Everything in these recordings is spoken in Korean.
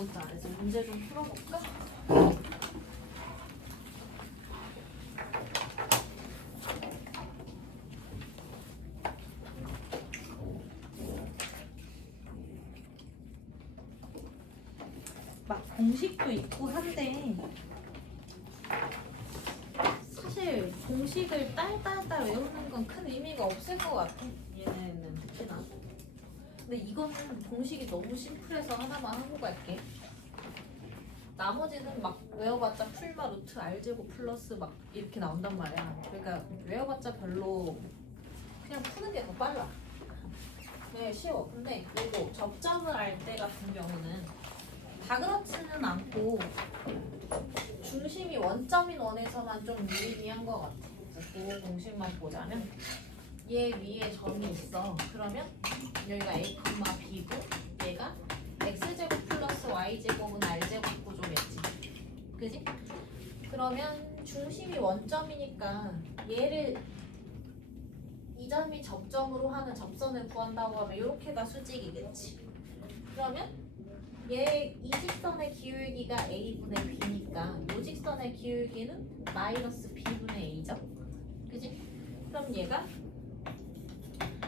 뭔지 알지? 문제 좀 풀어볼까? 막 공식도 있고 한데 사실 공식을 딸딸딸 외우는 건 큰 의미가 없을 것 같아. 얘네는 특히나. 근데 이거는 공식이 너무 심플해서 하나만 하고 갈게. 나머지는 막 외워봤자 풀마 루트 R제곱 플러스 막 이렇게 나온단 말이야. 그러니까 외워봤자 별로 그냥 푸는 게 더 빨라. 네, 쉬워. 근데 이거 접점을 알 때 같은 경우는 다 그렇지는 않고 중심이 원점인 원에서만 좀 유의미한 것 같아. 그 공식만 보자면 얘 위에 점이 있어. 그러면 여기가 a, b고 얘가 x제곱 플러스 y제곱은 r제곱 구조겠지. 그지? 그러면 중심이 원점이니까 얘를 이 점이 접점으로 하는 접선을 구한다고 하면 이렇게가 수직이겠지. 그러면 얘 이 직선의 기울기가 a분의 b니까 이 직선의 기울기는 마이너스 b분의 a죠. 그지? 그럼 얘가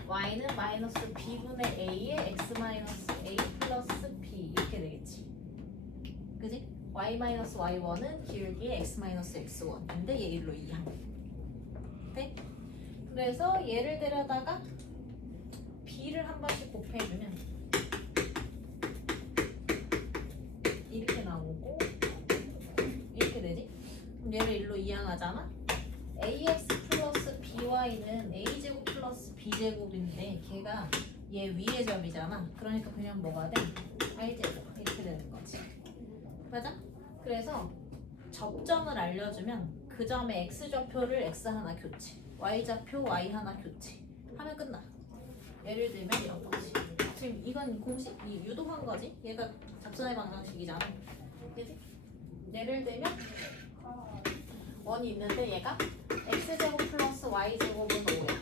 y는 마이너스 b분의 a에 x 마이너스 a 플러스 b 이렇게 되겠지. 그지? y 마이너스 y1은 기울기의 x 마이너스 x1인데 얘 일로 이항. 네? 그래서 얘를 데려다가 b를 한 번씩 곱해주면 이렇게 나오고 이렇게 되지? 그럼 얘를 일로 이항하잖아? ax 플러스 by는 a제곱 플러스 b제곱인데 걔가 얘 위의 점이잖아. 그러니까 그냥 뭐가 돼? r제곱 이렇게 되는 거지. 맞아? 그래서 접점을 알려주면 그 점의 x좌표를 x 하나 교체, y좌표 y 하나 교체 하면 끝나. 예를 들면 이런 거지. 지금 이건 공식, 이 유도한 거지? 얘가 접선의 방정식이잖아. 그치? 예를 들면 원이 있는데 얘가 x제곱 플러스 y제곱은 5야.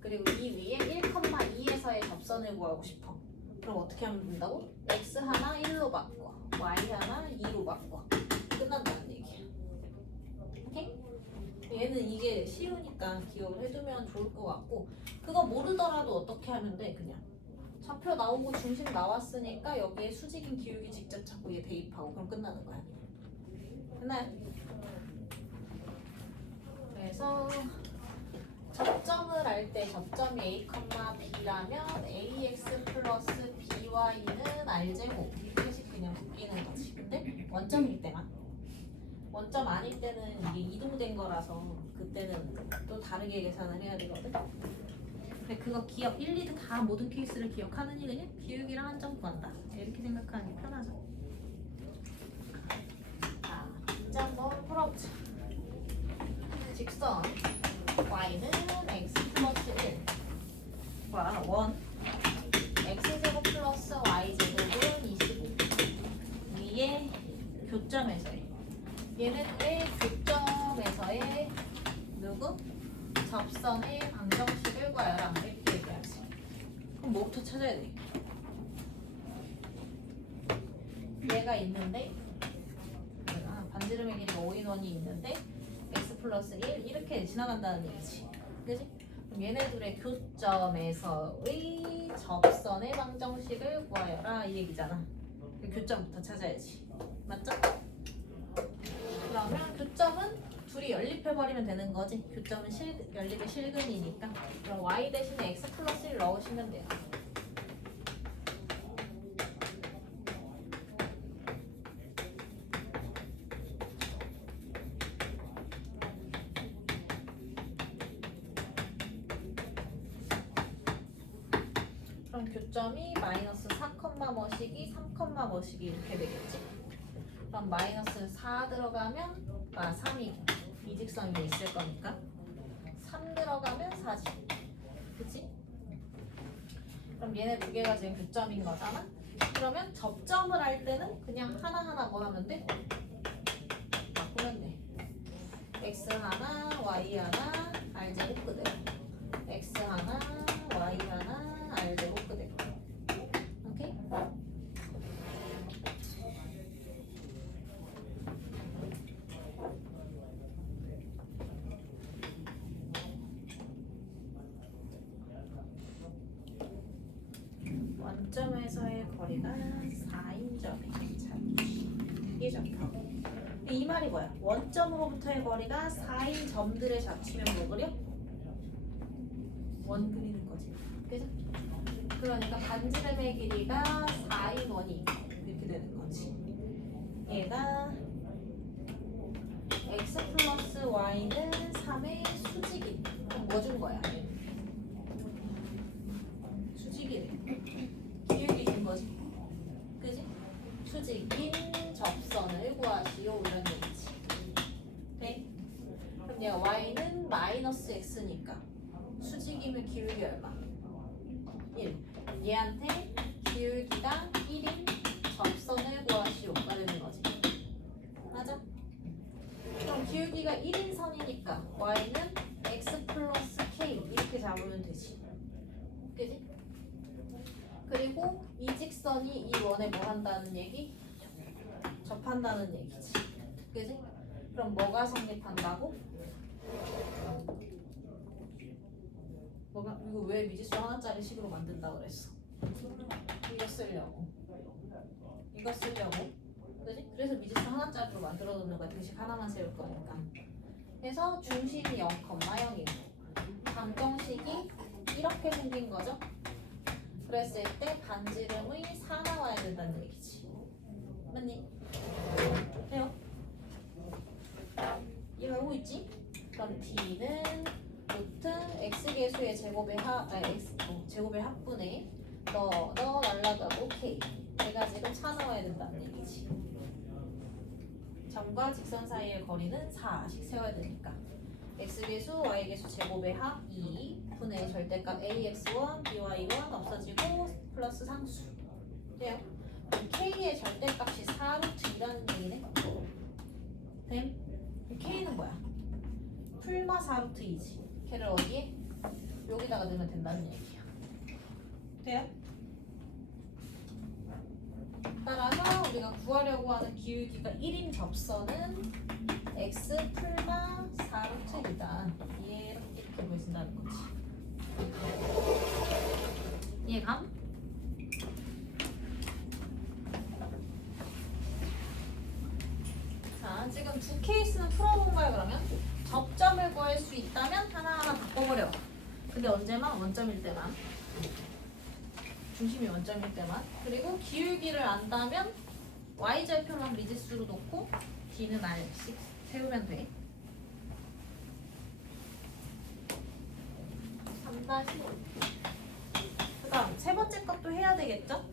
그리고 이 위에 1,2에서의 접선을 구하고 싶어. 그럼 어떻게 하면 된다고? x 하나 1로 바꿔, y 하나 2로 바꿔. 끝난다는 얘기야. 오케이? 얘는 이게 쉬우니까 기억을 해두면 좋을 것 같고, 그거 모르더라도 어떻게 하면 돼? 그냥 좌표 나오고 중심 나왔으니까 여기에 수직인 기울기 직접 찾고 얘 대입하고 그럼 끝나는 거야. 끝나요? 그래서 접점을 알 때 접점이 a, b라면 ax 플러스 by는 r제곱 이렇게씩 그냥 묶이는 거지. 근데 원점일 때만. 원점 아닐 때는 이게 이동된 거라서 그때는 또 다르게 계산을 해야 되거든. 근데 그거 기억 1, 2등 다 모든 케이스를 기억하느니 그냥 기울기랑 한 점 구한다. 이렇게 생각하는 게 편하죠. 자, 이제 한번 풀어보자. 직선 y는 x 플러스 1과 원 x제곱 플러스 y제곱은 25 위에 교점에서의 얘네들의 교점에서의 누구? 접선의 방정식을 구하여라. 이렇게 얘기하지. 그럼 뭐부터 찾아야 돼? 얘가 있는데 반지름의 길이 5인원이 있는데 x 플러스 1 이렇게 지나간다는 얘기지. 그지? 그럼 얘네들의 교점에서의 접선의 방정식을 구하여라 이 얘기잖아. 교점부터 찾아야지. 맞죠? 그러면 교점은 둘이 연립해버리면 되는 거지. 교점은 연립의 실근이니까. 그럼 y 대신에 x 플러스 1 넣으시면 돼요. 그럼 교점이 마이너스 4, 뭐시기, 3, 뭐시기 이렇게 되겠지. 그럼 마이너스 4 들어가면 3이 이 직선 위에 있을 거니까 3 들어가면 4지. 그치? 그럼 얘네 두 개가 지금 교점인 거잖아. 그러면 접점을 할 때는 그냥 하나하나 뭐 하면 돼? 바꾸면 돼. x 하나, y 하나, r제곱 그대로. x 하나, y 하나, r제곱 그대로. 오케이? 원점에서의 거리가 4인 점의 자취. 이게 접하고. 이 말이 뭐야? 원점으로부터의 거리가 4인 점들의 자취면 뭐 그려? 원 그리는 거지. 그죠? 그러니까 반지름의 길이가 4인 원이 이렇게 되는 거지. 얘가 x 플러스 y는 3의 수직인. 그럼 뭐 준 거야? 수직이래. 기울기 준 거지. 그지? 수직인 접선을 구하시오 이런 얘기지. 네? 그럼 얘가 y는 마이너스 x니까 수직이면 기울기 얼마? 1. 얘한테 기울기가 1인 접선을 구하시오가 되는 거지. 맞아? 그럼 기울기가 1인 선이니까 y는 x 플러스 k 이렇게 잡으면 되지. 그지? 그리고 이 직선이 이 원에 뭐 한다는 얘기? 접한다는 얘기지. 그지? 그럼 뭐가 성립한다고? 뭐가? 이거 왜 미지수 하나짜리 식으로 만든다 그랬어? 이거 쓰려고. 이거 쓰려고. 그지? 그래서 미지수 하나짜리로 만들어 놓는 거야. 등식 하나만 세울 거니까. 그래서 중심이 0,0이고 방정식이 이렇게 생긴 거죠. 그랬을 때 반지름의 4 나와야 된다는 얘기지. 맞니? 해요? 이해하고 있지? 그럼 D는 루트 x계수의 제곱의 합분에 너 날라가고 K 얘가 지금 4 나와야 된다는 얘기지. 점과 직선 사이의 거리는 4씩 세워야 되니까 x계수, y계수 제곱의 합 2 분의 절대값 ax1, by1 없어지고 플러스 상수. 돼요? 그럼 k의 절대값이 4루트 2라는 얘기네. 됨? k는 뭐야? 풀마 4루트 2지. 걔를 어디에? 여기다가 넣으면 된다는 얘기야. 돼요? 따라서 우리가 구하려고 하는 기울기가 1인 접선은 x 풀마 4루트 2다. 이렇게 보여진다는 거지. 이해감? 자, 지금 두 케이스는 풀어본 거야. 그러면 접점을 구할 수 있다면 하나하나 바꿔버려. 근데 언제만? 원점일 때만. 중심이 원점일 때만. 그리고 기울기를 안다면 y절표만 미지수로 놓고 d는 r씩 세우면 돼. 3-5. 그 다음 세 번째 것도 해야 되겠죠?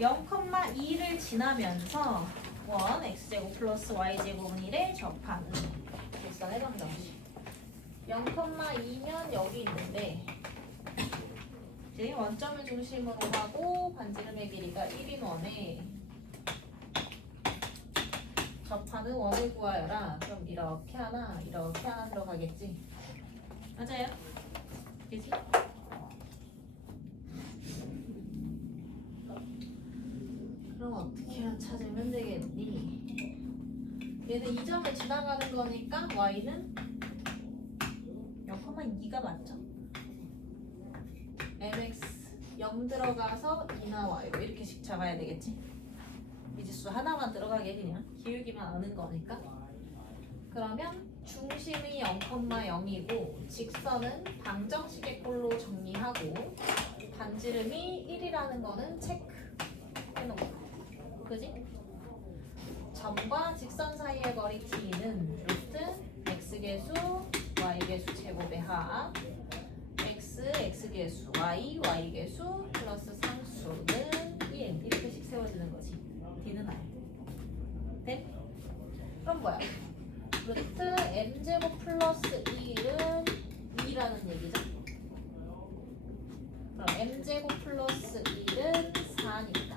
0,2를 지나면서 원 x제곱 플러스 y제곱은 1에 접하는 직선의 방정식. 0,2면 여기 있는데 이제 원점을 중심으로 하고 반지름의 길이가 1인 원에 접하는 원을 구하여라. 그럼 이렇게 하나 들어가겠지. 맞아요? 그치? 그럼 어떻게 찾으면 되겠니? 얘는 이 점을 지나가는 거니까 y는 0,2가 맞죠? mx 0 들어가서 2 나와요. 이렇게씩 잡아야 되겠지? 미지수 하나만 들어가게 그냥 기울기만 아는 거니까. 그러면 중심이 0,0이고 직선은 방정식의 꼴로 정리하고 반지름이 1이라는 거는 체크 해놓고. 그지? 점과 직선 사이의 거리 t는 루트 x계수 y계수 제곱의 합 x계수 y계수 플러스 상수는 1 이렇게씩 세워지는 거지. d는 r. 네? 그럼 뭐야? 루트 m제곱 플러스 1은 2라는 얘기죠. 그럼 m제곱 플러스 1은 4니까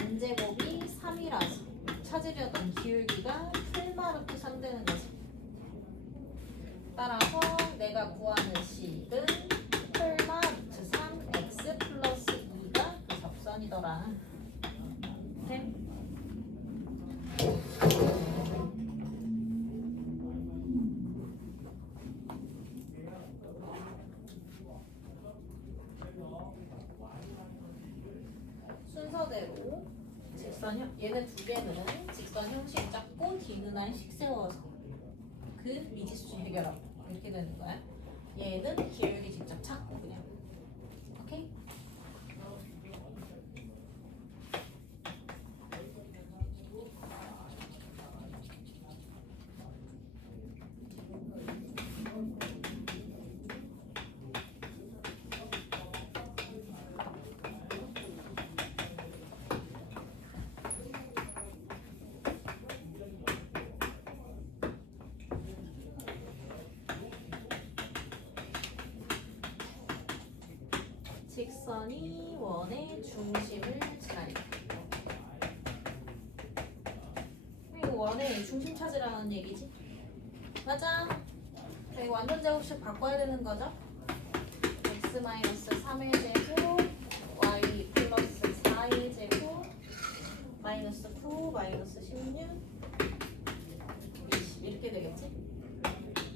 m제곱이 3이라서 찾으려던 기울기가 풀마 루트 3 되는 거지. 따라서 내가 구하는 식은 풀마 루트 3 x 플러스 2가 그 접선이더라. 네? 얘네 두 개는 직선 형식 잡고 디귿날씩 세워서 그 미지수 해결하고 이렇게 되는 거야. 얘는 기울기 직접 찾고 그냥. 오케이? 직선이 원의 중심을 찾으라. 이거 원의 중심 찾으라는 얘기지? 맞아. 이거 완전 제곱식 바꿔야 되는 거죠? x-3의 제곱 y 플러스 4의 제곱 마이너스 9 마이너스 16 20 이렇게 되겠지?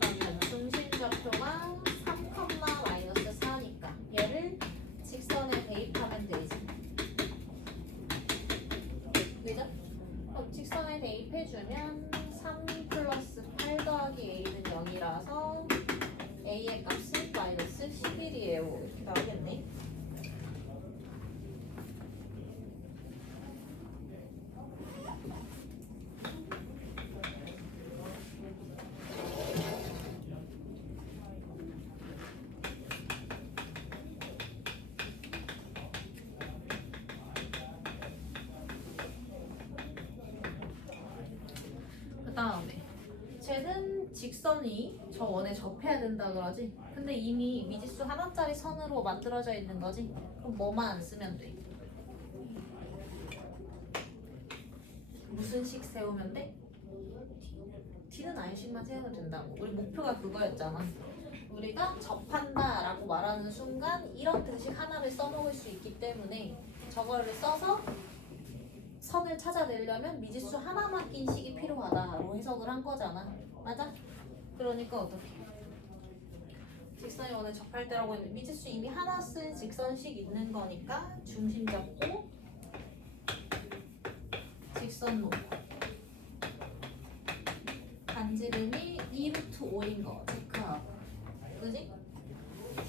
그러면 중심 좌표가 3, 마이너스 4니까 얘를 직선에 대입하면 되지. 그죠? 그럼 직선에 대입해주면 3 플러스 8 더하기 a는 0이라서 a의 값은 마이너스 11이에요. 이렇게 나오겠네. 그 다음에 쟤는 직선이 저 원에 접해야 된다 그러지? 근데 이미 미지수 하나짜리 선으로 만들어져 있는 거지? 그럼 뭐만 안 쓰면 돼? 무슨 식 세우면 돼? D는 I식만 세우면 된다고. 우리 목표가 그거였잖아. 우리가 접한다 라고 말하는 순간 이런 등식 하나를 써먹을 수 있기 때문에 저거를 써서 선을 찾아내려면 미지수 하나만 낀 식이 필요하다로 해석을 한 거잖아. 맞아? 그러니까 어떻게? 직선이 원에 접할 때라고 했는데 미지수 이미 하나 쓴 직선식 있는 거니까 중심 잡고 직선 놓고 반지름이 2루트 5인 거 체크하고 그지?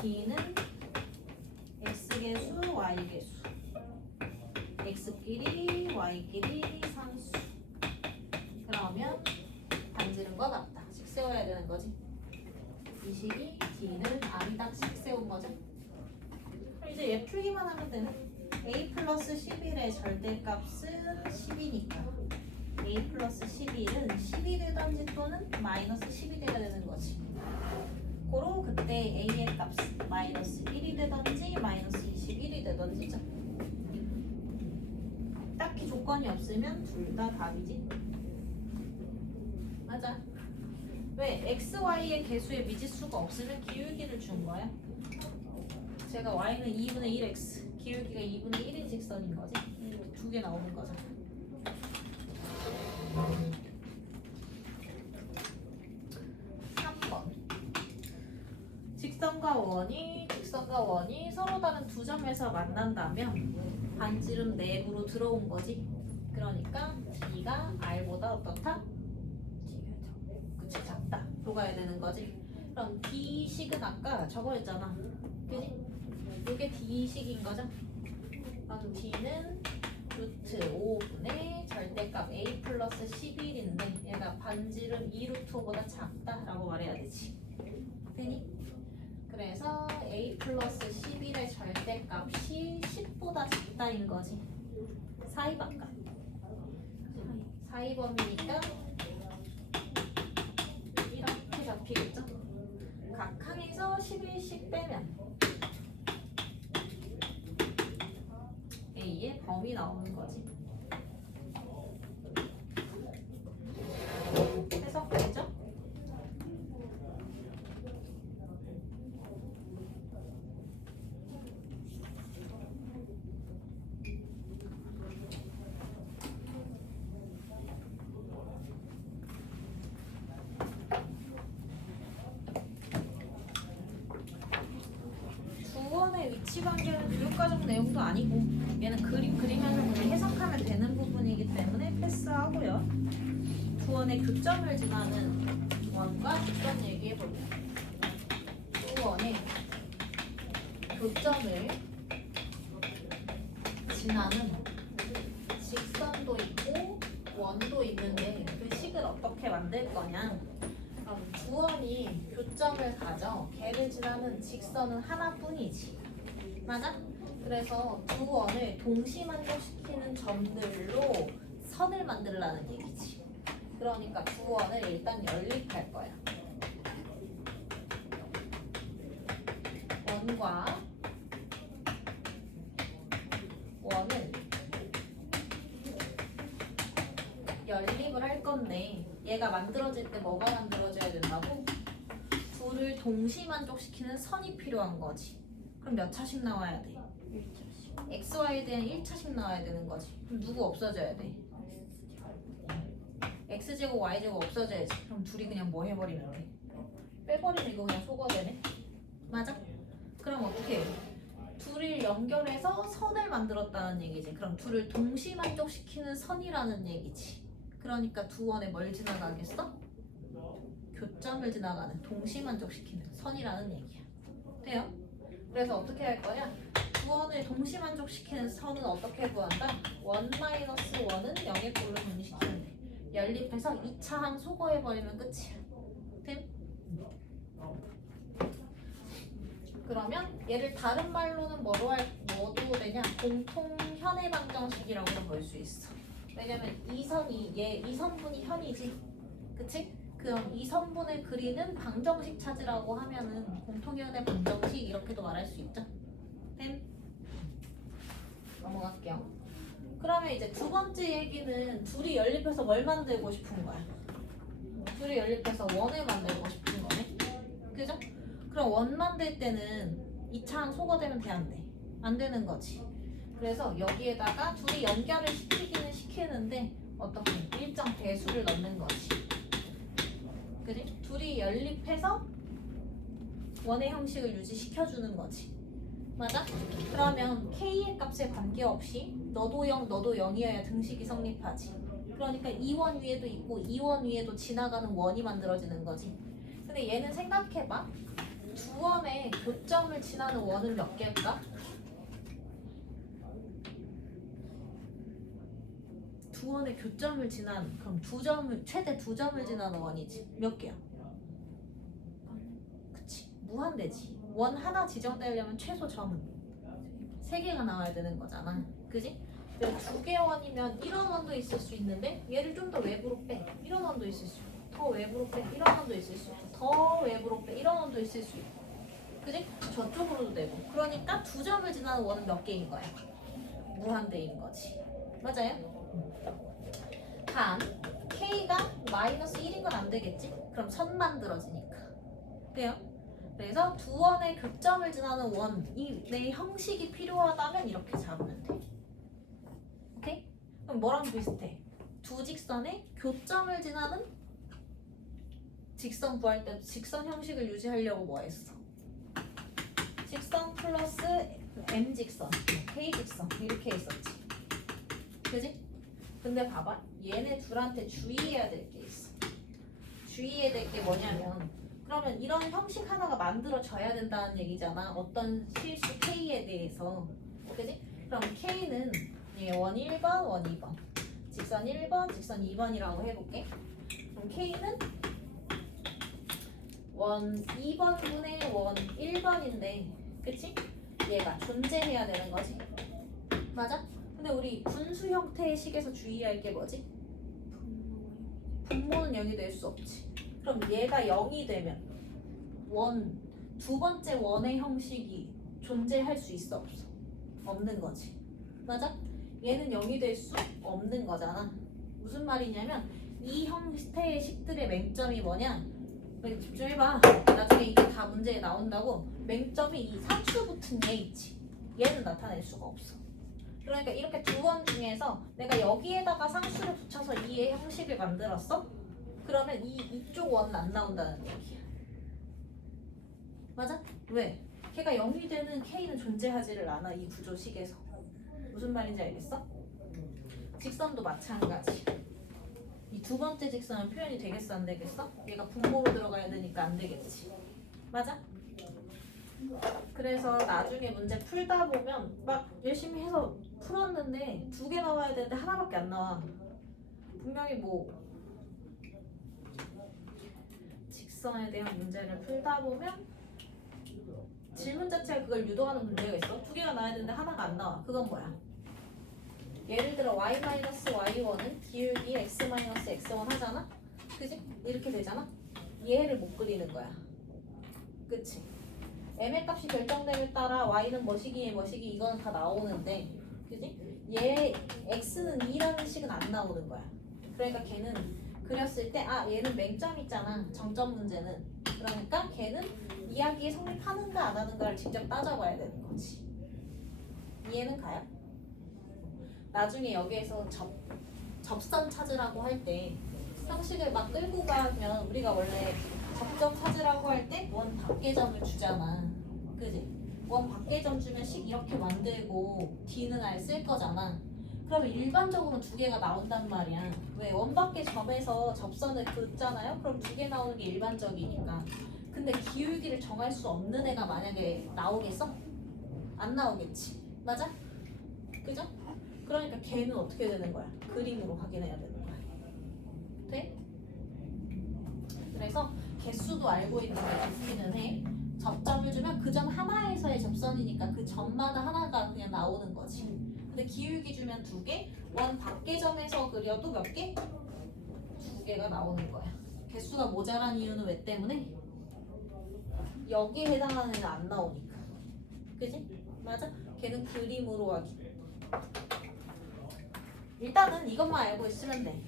D는 X개수, Y개수 X끼리, Y끼리 상수 그러면 반지름과 같다. 식 세워야 되는 거지. 이 식이 D는 R'씩 세운 거죠. 그럼 이제 얘 풀기만 하면 되네. A 플러스 11의 절대값은 10이니까 A 플러스 11은 10이 되던지 또는 마이너스 10이 돼야 되는 거지. 고로 그때 A의 값은 마이너스 1이 되던지 마이너스 21이 되던지죠. 딱히 조건이 없으면 둘 다 답이지. 맞아. 왜? x, y의 개수의 미지수가 없으면 기울기를 준 거야. 제가 y는 2분의 1x, 기울기가 2분의 1인 직선인 거지. 이렇게 두 개 나오는 거죠. 3번. 직선과 원이 서로 다른 두 점에서 만난다면 반지름 내부로 들어온 거지. 그러니까 D가 R보다 어떻다? 그치, 작다. 들어가야 되는 거지. 그럼 D식은 아까 저거였잖아. 그지? 이게 D식인 거죠? 그럼 D는 루트 5분의 절대값 A 플러스 11인데 얘가 반지름 2루트 5보다 작다라고 말해야 되지. 되니? 그래서 A 플러스 11의 절대값이 10보다 작다인 거지. 사이 바깥. 사이 범위니까 이렇게 잡히겠죠? 각 항에서 11씩 빼면 A의 범위 나오는 거지. 해석되죠? 위치 관계는 교육과정 내용도 아니고 얘는 그리면서 그냥 해석하면 되는 부분이기 패스하고요. 두 원의 교점을 지나는 원과 직선 얘기해볼게요. 두 원의 교점을 지나는 직선도 있고 원도 있는데 그 식을 어떻게 만들 거냐? 그럼 두 원이 교점을 가져 걔를 지나는 직선은 하나뿐이지. 맞아? 그래서 두 원을 동시만족시키는 점들로 선을 만들라는 얘기지. 그러니까 두 원을 일단 연립할 거야. 원과 원을 연립을 할 건데 얘가 만들어질 때 뭐가 만들어져야 된다고? 둘을 동시 만족시키는 선이 필요한 거지. 그럼 몇 차씩 나와야 돼? 1차씩. XY에 대한 1차씩 나와야 되는 거지. 그럼 누구 없어져야 돼? X제곱 Y제곱 없어져야지. 그럼 둘이 그냥 뭐 해버리면 돼? 빼버리면 이거 그냥 소거되네. 맞아? 그럼 어떻게 해? 둘을 연결해서 선을 만들었다는 얘기지. 그럼 둘을 동시 만족시키는 선이라는 얘기지. 그러니까 두 원에 뭘 지나가겠어? 교점을 지나가는 동시 만족시키는 선이라는 얘기야. 돼요? 그래서 어떻게 할 거냐? 두 원을 동시 만족시키는 선은 어떻게 구한다? 1 마이너스 1은 0의 꼴로 정리시키면 돼. 연립해서 2차항 소거해버리면 끝이야. 됨? 그러면 얘를 다른 말로는 뭐도 되냐? 공통 현해 방정식이라고도 볼 수 있어. 왜냐면 이 선분이 현이지. 그치? 그럼 이 선분을 그리는 방정식 찾으라고 하면은 공통현해 방정식 이렇게도 말할 수 있죠. 됨? 넘어갈게요. 그러면 이제 두 번째 얘기는 둘이 연립해서 뭘 만들고 싶은 거야? 둘이 연립해서 원을 만들고 싶은 거네. 그죠? 그럼 원 만들 때는 2차항 소거되면 돼, 안 돼? 안 되는 거지. 그래서 여기에다가 둘이 연결을 시키기는 시키는데 어떻게? 일정 배수를 넣는 거지. 그지? 둘이 연립해서 원의 형식을 유지시켜주는 거지. 맞아? 그러면 K의 값에 관계없이 너도 0, 너도 0이어야 등식이 성립하지. 그러니까 2원 위에도 있고 2원 위에도 지나가는 원이 만들어지는 거지. 근데 얘는 생각해봐. 두 원의 교점을 지나는 원은 몇 개일까? 두 원의 교점을 지난, 그럼 최대 두 점을 지나는 원이지. 몇 개야? 그치, 무한대지. 원 하나 지정되려면 최소 점은 3개가 나와야 되는 거잖아. 그지? 근데 2개 원이면 이런 원도 있을 수 있는데 얘를 좀 더 외부로 빼. 이런 원도 있을 수 있고 더 외부로 빼. 이런 원도 있을 수 있고 더 외부로 빼. 이런 원도 있을 수 있고. 그지? 저쪽으로도 되고. 그러니까 두 점을 지나는 원은 몇 개인 거야? 무한대인 거지. 맞아요? 단 K가 마이너스 1인 건 안 되겠지? 그럼 선 만들어지니까. 돼요? 그래서 두 원의 교점을 지나는 원이 내 형식이 필요하다면 이렇게 잡으면 돼. 오케이? 그럼 뭐랑 비슷해? 두 직선의 교점을 지나는 직선 구할 때 직선 형식을 유지하려고 뭐 했어? 직선 플러스 M 직선, K 직선 이렇게 했었지. 그지? 근데 봐봐. 얘네 둘한테 주의해야 될 게 있어. 주의해야 될 게 뭐냐면 그러면 이런 형식 하나가 만들어져야 된다는 얘기잖아. 어떤 실수 K에 대해서. 그지? 그럼 K는 원 1번, 원 2번. 직선 1번, 직선 2번이라고 해볼게. 그럼 K는 원 2번분의 원 1번인데 그치? 얘가 존재해야 되는 거지. 맞아? 근데 우리 분수 형태의 식에서 주의할 게 뭐지? 분모는 0이 될 수 없지. 그럼 얘가 0이 되면 두 번째 원의 형식이 존재할 수 있어 없어? 없는 거지. 맞아? 얘는 0이 될 수 없는 거잖아. 무슨 말이냐면 이 형태의 식들의 맹점이 뭐냐? 집중해봐. 나중에 이게 다 문제에 나온다고. 맹점이 이 상수 붙은 얘 있지. 얘는 나타낼 수가 없어. 그러니까 이렇게 두 원 중에서 내가 여기에다가 상수를 붙여서 이의 형식을 만들었어? 그러면 이쪽 원은 안 나온다는 얘기야. 맞아? 왜? 걔가 0이 되는 K는 존재하지를 않아. 이 구조식에서. 무슨 말인지 알겠어? 직선도 마찬가지. 이 두 번째 직선은 표현이 되겠어 안 되겠어? 얘가 분모로 들어가야 되니까 안 되겠지. 맞아? 그래서 나중에 문제 풀다 보면 막 열심히 해서 풀었는데 2개 나와야 되는데 하나밖에 안 나와. 분명히 뭐 직선에 대한 문제를 풀다 보면 질문 자체가 그걸 유도하는 문제가 있어. 2개가 나와야 되는데 하나가 안 나와. 그건 뭐야? 예를 들어 y-y1은 기울기 x-x1 하잖아? 그지? 이렇게 되잖아? 얘를 못 그리는 거야. 그치? m의 값이 결정됨에 따라 y는 뭐시기 이건 다 나오는데 그지? 얘 x는 2라는 식은 안 나오는 거야. 그러니까 걔는 그렸을 때 얘는 맹점 있잖아. 정점 문제는. 그러니까 걔는 이야기에 성립하는가 안 하는가를 직접 따져봐야 되는 거지. 이해는 가요? 나중에 여기에서 접선 찾으라고 할 때 상식을 막 끌고 가면 우리가 원래 접점 찾으라고 할 때 원 밖의 점을 주잖아. 그지? 원 밖의 점 주면 식 이렇게 만들고 D는 R 쓸 거잖아. 그러면 일반적으로 2개가 나온단 말이야. 왜? 원 밖의 점에서 접선을 긋잖아요? 그럼 2개 나오는 게 일반적이니까. 근데 기울기를 정할 수 없는 애가 만약에 나오겠어? 안 나오겠지. 맞아? 그죠? 그러니까 걔는 어떻게 되는 거야? 그림으로 확인해야 되는 거야. 돼? 그래서 개수도 알고 있는 게 좋기는 해. 접점을 주면 그 점 하나에서의 접선이니까 그 점마다 하나가 그냥 나오는 거지. 근데 기울기 주면 2개, 원 밖의 점에서 그려도 몇 개? 2개가 나오는 거야. 개수가 모자란 이유는 왜 때문에? 여기에 해당하는 애는 안 나오니까. 그지? 맞아? 걔는 그림으로 하기. 일단은 이것만 알고 있으면 돼.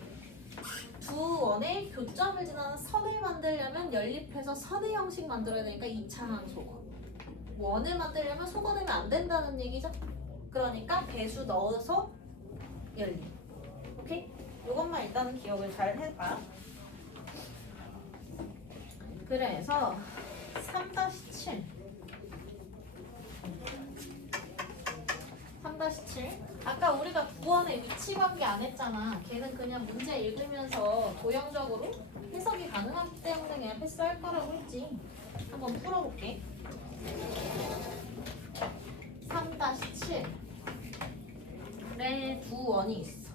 두 원의 교점을 지나는 선을 만들려면 연립해서 선의 형식 만들어야 되니까 2차항 소거. 원을 만들려면 소거되면 안 된다는 얘기죠. 그러니까 배수 넣어서 연립. 오케이? 이것만 일단은 기억을 잘 해봐. 그래서 3-7 3-7 아까 우리가 구원의 위치 관계 안 했잖아. 걔는 그냥 문제 읽으면서 도형적으로 해석이 가능하기 때문에 그냥 패스할 거라고 했지. 한번 풀어볼게. 3-7에 두 원이 있어.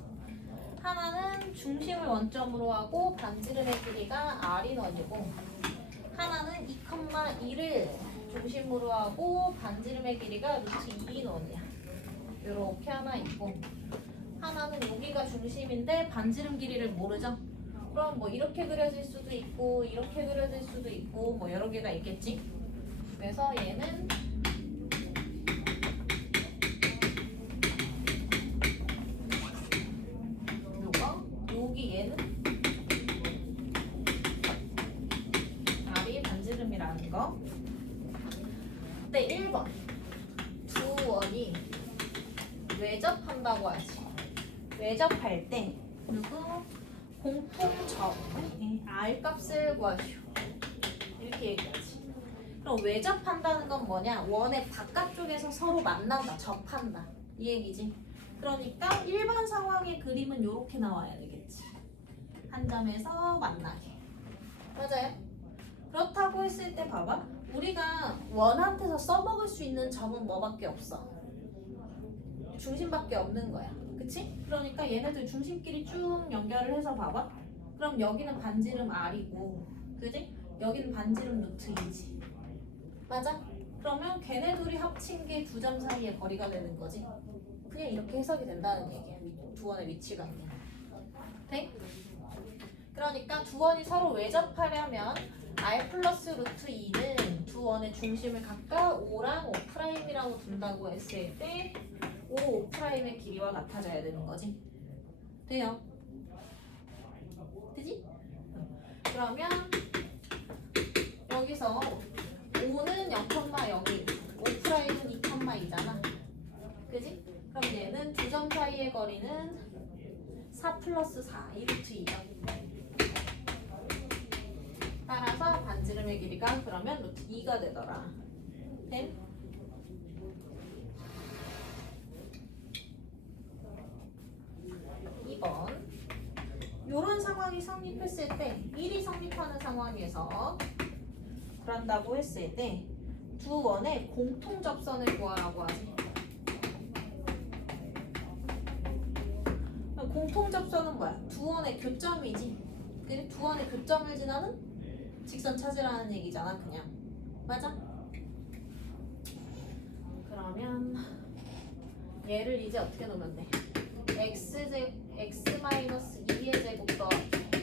하나는 중심을 원점으로 하고 반지름의 길이가 R인 원이고 하나는 2,1을 중심으로 하고 반지름의 길이가 루트 2인 원이야. 이렇게 하나 있고 하나는 여기가 중심인데 반지름 길이를 모르죠? 그럼 뭐 이렇게 그려질 수도 있고 이렇게 그려질 수도 있고 뭐 여러 개가 있겠지? 그래서 얘는 여기 얘는 R이 반지름이라는 거. 근데 1번 두 원이 외접한다고 하지. 외접할 때 누구 공통점 R 값을 구하시오. 이렇게 얘기하지. 그럼 외접한다는 건 뭐냐? 원의 바깥쪽에서 서로 만난다, 접한다 이 얘기지. 그러니까 일반 상황의 그림은 이렇게 나와야 되겠지. 한 점에서 만나게. 맞아요? 그렇다고 했을 때 봐봐. 우리가 원한테서 써먹을 수 있는 점은 뭐밖에 없어? 중심밖에 없는 거야. 그치? 그러니까 얘네들 중심끼리 쭉 연결을 해서 봐봐. 그럼 여기는 반지름 R이고 그지? 여기는 반지름 루트 2지. 맞아? 그러면 걔네 둘이 합친 게 두 점 사이의 거리가 되는 거지. 그냥 이렇게 해석이 된다는 얘기야. 두 원의 위치가 있는. 돼? 그러니까 두 원이 서로 외접하려면 R 플러스 루트 2는 두 원의 중심을 각각 5랑 5'이라고 둔다고 했을 때 5, 5'의 길이와 같아져야 되는 거지. 돼요? 되지? 그러면 여기서 5는 0,0, 5'는 2,2잖아. 그지? 그럼 얘는 두 점 사이의 거리는 4 플러스 4, 2루트 2죠. 따라서 반지름의 길이가 그러면 루트 2가 되더라. 됨? 상황이 성립했을 때 1이 성립하는 상황에서 그런다고 했을 때 두 원의 공통 접선을 구하라고 하지. 공통 접선은 뭐야? 두 원의 교점이지. 그지? 두 원의 교점을 지나는 직선 찾으라는 얘기잖아, 그냥. 맞아? 그러면 얘를 이제 어떻게 놓으면 돼? x-2의 제곱 더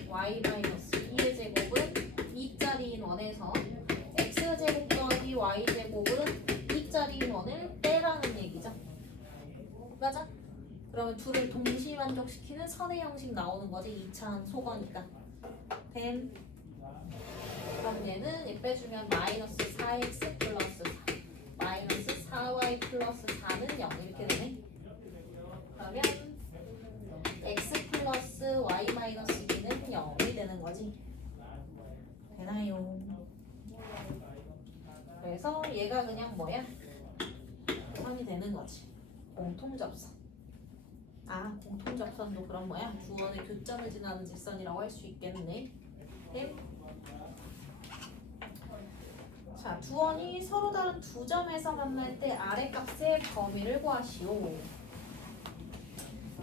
y-2의 제곱은 2짜리인 원에서 x제곱 더하기 y제곱은 2짜리인 원을 빼라는 얘기죠. 맞아? 그러면 둘을 동시 만족시키는 선의 형식 나오는 거지. 2차항 소거니까. 됨. 그럼 얘는 얘 빼주면 마이너스 4x 플러스 4 마이너스 4y 플러스 4는 0 이렇게 되네. 그러면 x 플러스 y 마이너스 2는 0이 되는 거지. 되나요? 그래서 얘가 그냥 뭐야? 선이 되는 거지. 공통접선. 아, 공통접선도 그럼 뭐야? 두 원의 교점을 지나는 직선이라고 할 수 있겠네. 네? 자, 두 원이 서로 다른 두 점에서 만날 때 아래값의 범위를 구하시오.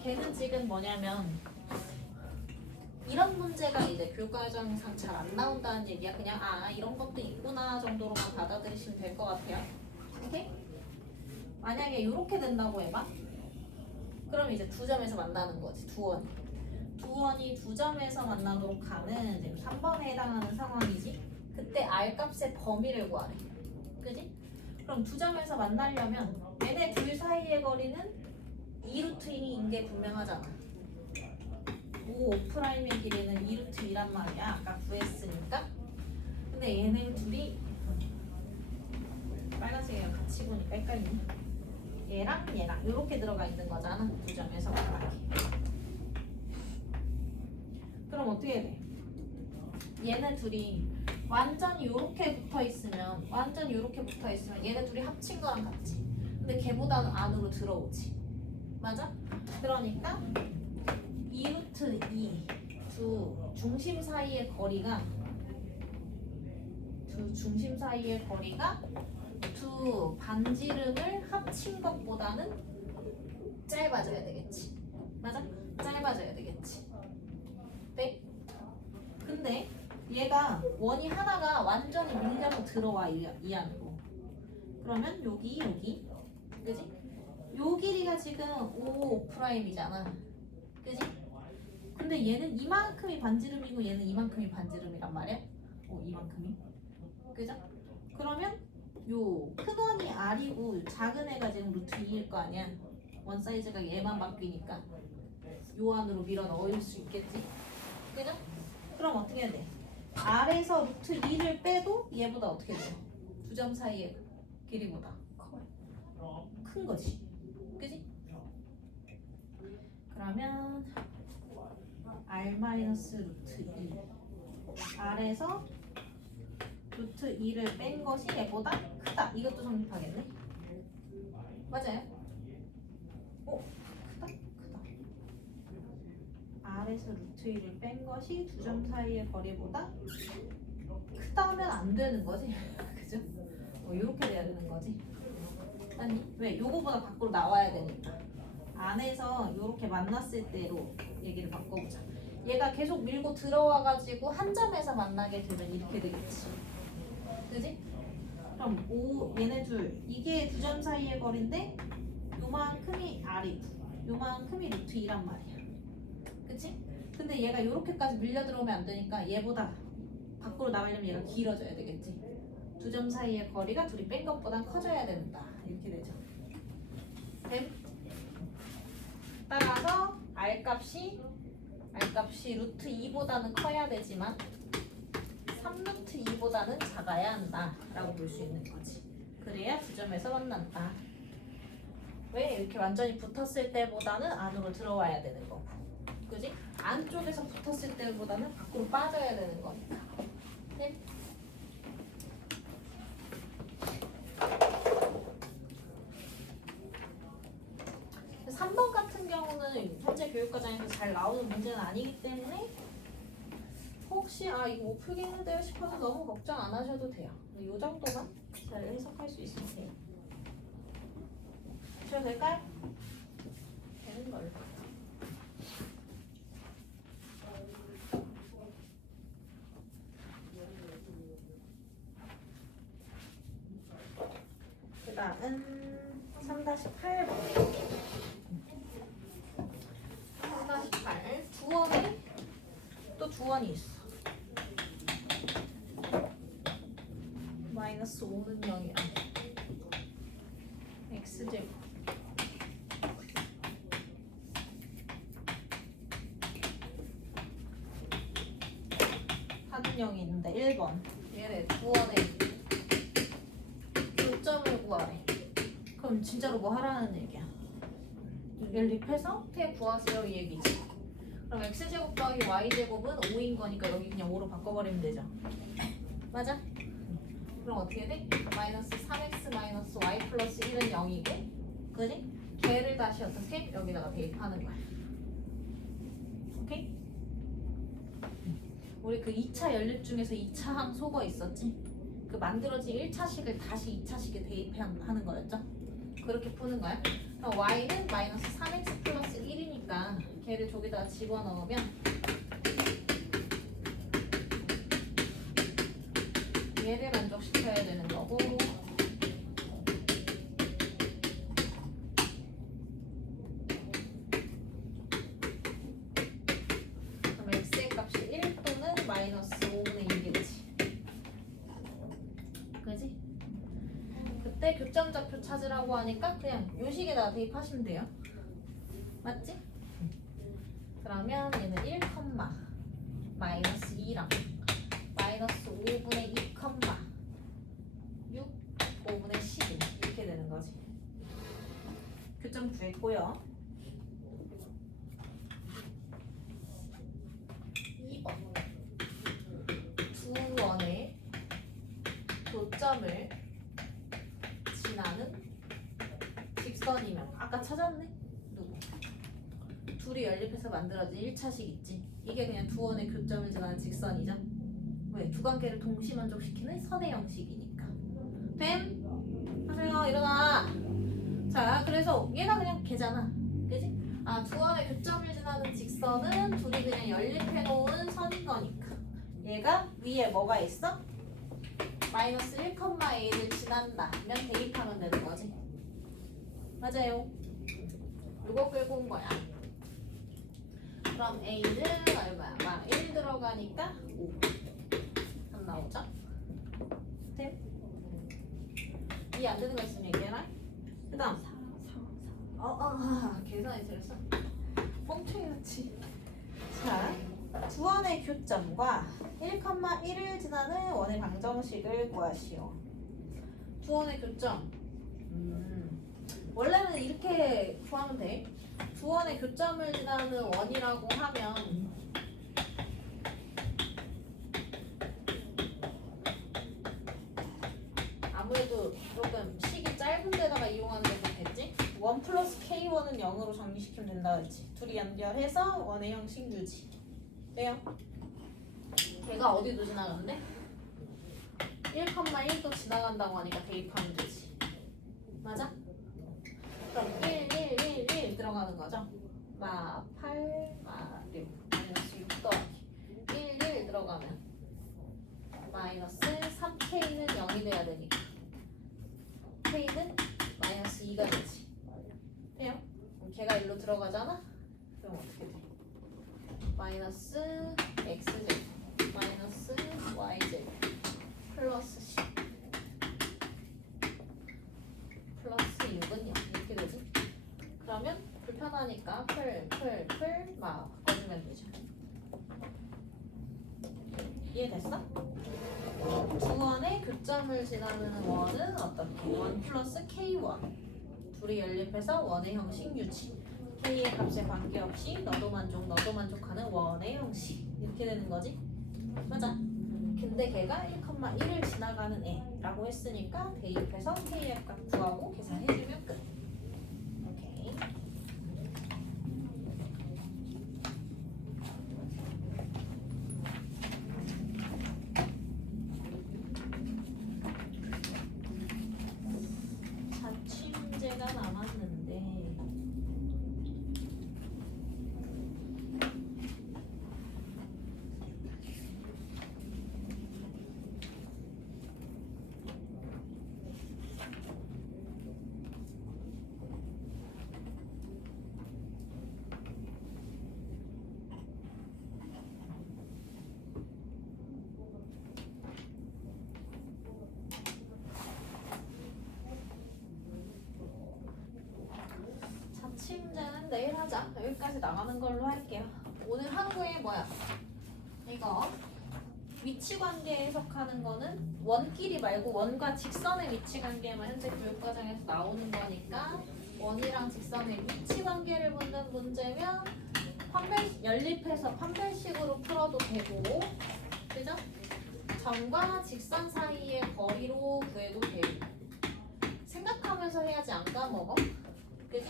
걔는 지금 뭐냐면 이런 문제가 이제 교과정상 잘 안 나온다는 얘기야. 그냥 이런 것도 있구나 정도로만 받아들이시면 될 것 같아요. 오케이? 만약에 이렇게 된다고 해봐. 그럼 이제 두 점에서 만나는 거지. 두 원이 두 점에서 만나도록 하는 지금 3번에 해당하는 상황이지. 그때 R값의 범위를 구하래. 그지? 그럼 두 점에서 만나려면 얘네 둘 사이의 거리는 2루트인 게 분명하잖아. 5, 5'의 길이는 2루트2란 말이야. 아까 구했으니까. 근데 얘네 둘이 빨간색이랑 같이 보니까 헷갈리네. 얘랑 얘랑 이렇게 들어가 있는 거잖아. 두 점에서 만나게. 그럼 어떻게 돼? 얘네 둘이 완전히 요렇게 붙어 있으면 얘네 둘이 합친 거랑 같지. 근데 걔보다는 안으로 들어오지. 맞아? 그러니까 2루트2 두 중심 사이의 거리가 두 반지름을 합친 것보다는 짧아져야 되겠지. 맞아? 짧아져야 되겠지. 네? 근데 얘가 원이 하나가 완전히 밀려서 들어와 이 안으로. 그러면 여기 그지? 요 길이가 지금 5'이잖아. 그지? 근데 얘는 이만큼이 반지름이고 얘는 이만큼이 반지름이란 말이야. 이만큼이. 그죠? 그러면 요 큰 원이 R이고 작은 애가 지금 루트 2일 거 아니야. 원 사이즈가 얘만 바뀌니까 요 안으로 밀어 넣을 수 있겠지. 그죠? 그럼 어떻게 해야 돼? R에서 루트 2를 빼도 얘보다 어떻게 돼? 두 점 사이의 길이보다 큰 거지. 그지? 그러면 R-루트 2 R에서 루트 2를 뺀 것이 얘보다 크다. 이것도 성립하겠네. 맞아요? 크다. R에서 루트 2를 뺀 것이 두 점 사이의 거리보다 크다 하면 안 되는 거지. 그죠? 이렇게 돼야 되는 거지. 아니, 왜? 요거보다 밖으로 나와야 되니까. 안에서 이렇게 만났을 때로 얘기를 바꿔보자. 얘가 계속 밀고 들어와가지고 한 점에서 만나게 되면 이렇게 되겠지. 그지? 그럼 얘네 둘 이게 두 점 사이의 거리인데 요만큼이 R이고 요만큼이 루트 2란 말이야. 그치? 근데 얘가 이렇게까지 밀려 들어오면 안 되니까 얘보다 밖으로 나가려면 얘가 길어져야 되겠지. 두 점 사이의 거리가 둘이 뺀 것보단 커져야 된다. 이렇게 되죠. 됨? 따라서 R값이 루트 2보다는 커야 되지만 3루트 2보다는 작아야 한다 라고 볼 수 있는 거지. 그래야 두 점에서 만난다. 왜? 이렇게 완전히 붙었을 때보다는 안으로 들어와야 되는 거고, 그지? 안쪽에서 붙었을 때보다는 밖으로 빠져야 되는 거니까. 네? 3번 같은 경우는 현재 교육과정에서 잘 나오는 문제는 아니기 때문에 혹시 이거 못 풀겠는데요 싶어서 너무 걱정 안 하셔도 돼요. 이 정도만 잘 해석할 수 있으면 돼요. 하셔도 될까요? 되는 걸로. 그 다음은 3-8번. 3-8 두원에 또 두원이 있어. 마이너스 5는 0이야. x제곱 4는 0이 있는데 1번 얘네 두원에 교점을 구하래. 그럼 진짜로 뭐 하라는 얘기야? 연립해서 t 구하세요 이 얘기지. 그럼 x제곱 더하기 y제곱은 5인 거니까 여기 그냥 5로 바꿔버리면 되죠. 맞아? 그럼 어떻게 돼? 마이너스 3x 마이너스 y 플러스 1은 0이고 그지? 걔를 다시 어떻게? 여기다가 대입하는 거야. 오케이? 우리 그 2차 연립 중에서 2차 함소가 있었지? 그 만들어진 1차식을 다시 2차식에 대입하는 거였죠? 그렇게 푸는 거야. 그럼 y는 마이너스 3x 플러스 1이니까 걔를 저기다가 집어넣으면 얘를 만족시켜야 되는 거고 그럼 x의 값이 1 또는 마이너스 5분의 1이겠지. 그지? 그때 교점좌표 찾으라고 하니까 그냥 요 식에다가 대입하시면 돼요. 맞지? 그러면 얘는 1, 마이너스 2랑 마이너스 5분의 2, 6, 5분의 11 이렇게 되는 거지. 교점 구했고요. 2번 두 원의 교점을 지나는 직선이면 아까 찾았네? 누구? 둘이 연립해서 만들어진 1차식 있지? 이게 그냥 두 원의 교점을 지나는 직선이죠? 왜? 두 관계를 동시 만족시키는 선의 형식이니까. 됨? 하세요 일어나. 자 그래서 얘가 그냥 걔잖아. 그지? 두 원의 교점을 지나는 직선은 둘이 그냥 연립해 놓은 선인 거니까 얘가 위에 뭐가 있어? 마이너스 1,a를 지난다 면 대입하면 되는 거지. 맞아요. 이거 끌고 온 거야. 그럼 a는 얼마야? 1 들어가니까 5 안 나오죠? 됨? 이해 안 되는 거 있으면 얘기해라. 그 다음 계산이 틀렸어. 뻥튀기같이. 자, 두 원의 교점과 1,1을 지나는 원의 방정식을 구하시오. 두 원의 교점. 원래는 이렇게 구하면 돼. 두 원의 교점을 지나는 원이라고 하면 아무래도 조금 식이 짧은 데다가 이용하는 게 좋겠지? 1 플러스 k1은 0으로 정리시키면 된다 그랬지? 둘이 연결해서 원의 형식 유지. 돼요? 걔가 어디도 지나가는데? 1,1도 지나간다고 하니까 대입하면 되지. 맞아? 그럼 1 들어가는 거죠? 8, 6 마이너스 6 더하기 1 들어가면 마이너스 3k는 0이 돼야 되니까 k는 마이너스 2가 되지. 돼요? 그럼 걔가 1로 들어가잖아? 그럼 어떻게 돼? 마이너스 x제곱 마이너스 y제곱 플러스 10 플러스 6은 0 이렇게 되지? 그러면 불편하니까 막 바꿔주면 되죠. 이해됐어? 두 원의 교점을 지나는 원은 어떻게? 1 플러스 k1 둘이 연립해서 원의 형식 유지. k의 값에 관계없이 너도 만족하는 원의 형식 이렇게 되는 거지? 맞아? 근데 걔가 1,1을 지나가는 애라고 했으니까 대입해서 k의 값 구하고 계산해주면 끝. 오케이. 여기까지 나가는 걸로 할게요. 오늘 하루에 뭐야? 이거 위치관계 해석하는 거는 원끼리 말고 원과 직선의 위치관계만 현재 교육과정에서 나오는 거니까 원이랑 직선의 위치관계를 묻는 문제면 연립해서 판별식으로 풀어도 되고, 그죠? 점과 직선 사이의 거리로 구해도 되고. 생각하면서 해야지 안 까먹어. 그지?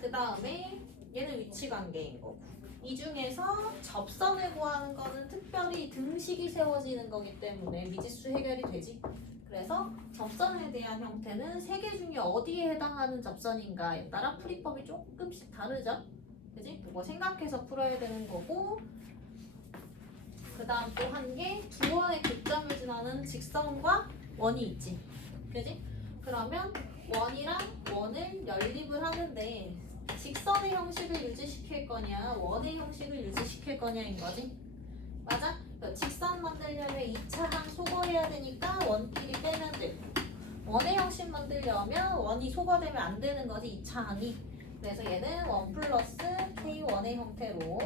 그 다음에 얘는 위치관계인 거고. 이 중에서 접선을 구하는 거는 특별히 등식이 세워지는 거기 때문에 미지수 해결이 되지. 그래서 접선에 대한 형태는 세 개 중에 어디에 해당하는 접선인가에 따라 풀이법이 조금씩 다르죠. 그지? 그거 생각해서 풀어야 되는 거고, 그 다음 또 한 개 두 원의 교점을 지나는 직선과 원이 있지. 그지? 그러면 원이랑 원을 연립을 하는데 직선의 형식을 유지시킬 거냐 원의 형식을 유지시킬 거냐인 거지. 맞아? 직선 만들려면 2차 항 소거해야 되니까 원끼리 빼면 되고, 원의 형식 만들려면 원이 소거되면 안 되는 거지 2차 항이. 그래서 얘는 1 플러스 K1의 형태로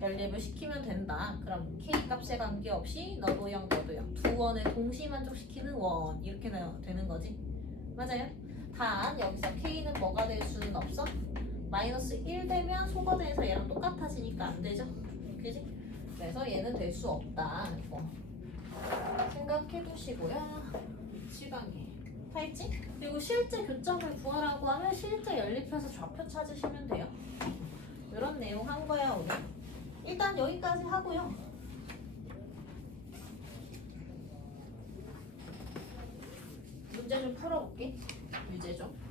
연립을 시키면 된다. 그럼 K 값에 관계없이 너도 0 너도 0 두 원을 동시 만족시키는 원 이렇게 되는 거지. 맞아요? 단 여기서 K는 뭐가 될 수는 없어? 마이너스 1 되면 소거돼서 얘랑 똑같아지니까 안 되죠? 그지? 그래서 얘는 될 수 없다. 이거 생각해 두시고요. 시간이 다 있지? 그리고 실제 교점을 구하라고 하면 실제 연립해서 좌표 찾으시면 돼요. 이런 내용 한 거야 오늘. 일단 여기까지 하고요. 문제 좀 풀어볼게. 유제 좀.